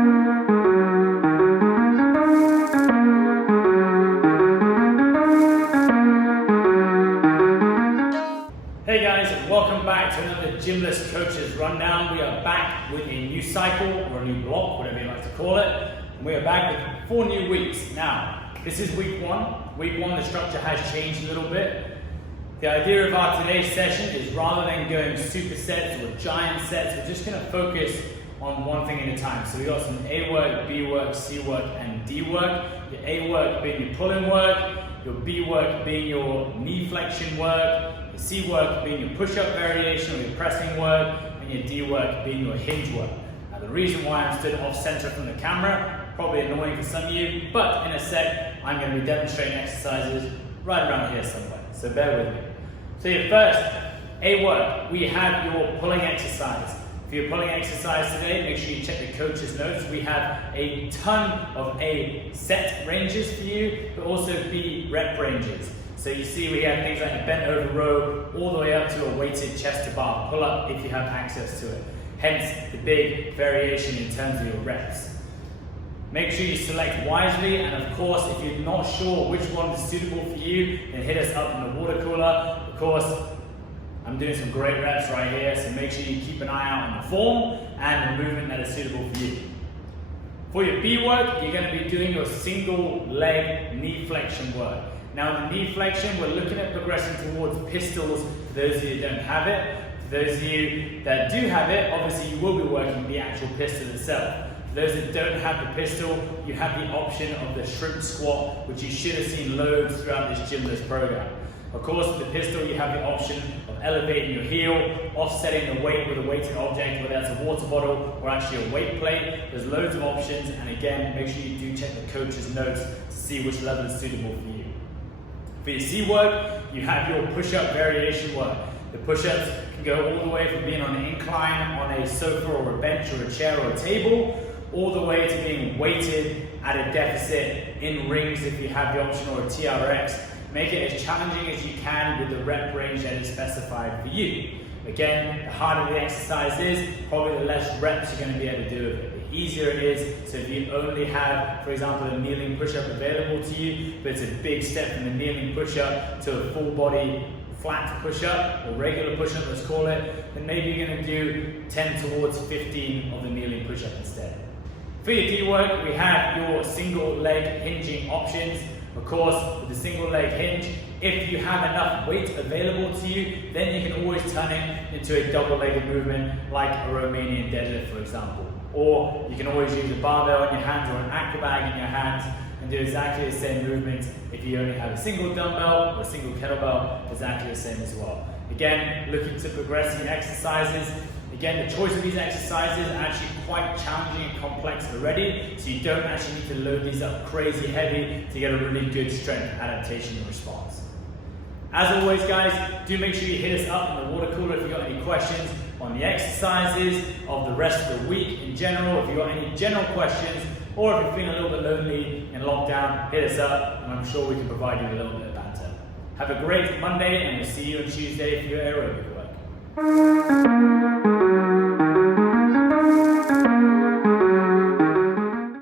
Hey guys, welcome back to another GYMLESS Coaches Rundown. We are back with a new cycle or a new block, whatever you like to call it. And we are back with 4 new weeks. Now, this is week 1. Week 1, the structure has changed a little bit. The idea of our today's session is rather than going super sets or giant sets, we're just going to focus on one thing at a time. So we got some A work, B work, C work, and D work. Your A work being your pulling work, your B work being your knee flexion work, your C work being your push-up variation or your pressing work, and your D work being your hinge work. Now the reason why I'm stood off center from the camera, probably annoying for some of you, but in a sec, I'm going to be demonstrating exercises right around here somewhere, so bear with me. So your first A work, we have your pulling exercise. For your pulling exercise today, make sure you check the coach's notes. We have a ton of A set ranges for you, but also B rep ranges. So you see we have things like a bent over row, all the way up to a weighted chest to bar pull up if you have access to it. Hence the big variation in terms of your reps. Make sure you select wisely, and of course, if you're not sure which one is suitable for you, then hit us up in the water cooler. Of course, I'm doing some great reps right here, so make sure you keep an eye out on the form and the movement that is suitable for you. For your B work, you're going to be doing your single leg knee flexion work. Now the knee flexion, we're looking at progressing towards pistols for those of you who don't have it. For those of you that do have it, obviously you will be working the actual pistol itself. For those that don't have the pistol, you have the option of the shrimp squat, which you should have seen loads throughout this GYMLESS program. Of course, with the pistol, you have the option of elevating your heel, offsetting the weight with a weighted object, whether that's a water bottle or actually a weight plate. There's loads of options, and again, make sure you do check the coach's notes to see which level is suitable for you. For your C work, you have your push-up variation work. The push-ups can go all the way from being on an incline, on a sofa or a bench or a chair or a table, all the way to being weighted at a deficit in rings if you have the option, or a TRX. Make it as challenging as you can with the rep range that is specified for you. Again, the harder the exercise is, probably the less reps you're going to be able to do with it. The easier it is, so if you only have, for example, a kneeling push-up available to you, but it's a big step from the kneeling push-up to a full body flat push-up, or regular push-up, let's call it, then maybe you're going to do 10 towards 15 of the kneeling push-up instead. For your D work, we have your single leg hinging options. Of course, with the single leg hinge, if you have enough weight available to you, then you can always turn it into a double-legged movement like a Romanian deadlift, for example. Or you can always use a barbell in your hands or an aqua bag in your hands and do exactly the same movement if you only have a single dumbbell or a single kettlebell, exactly the same as well. Again, looking to progress in exercises. Again, the choice of these exercises are actually quite challenging and complex already, so you don't actually need to load these up crazy heavy to get a really good strength adaptation and response. As always, guys, do make sure you hit us up in the water cooler if you've got any questions on the exercises, of the rest of the week in general. If you've got any general questions, or if you're feeling a little bit lonely in lockdown, hit us up, and I'm sure we can provide you with a little bit of banter. Have a great Monday, and we'll see you on Tuesday for your aerobic work.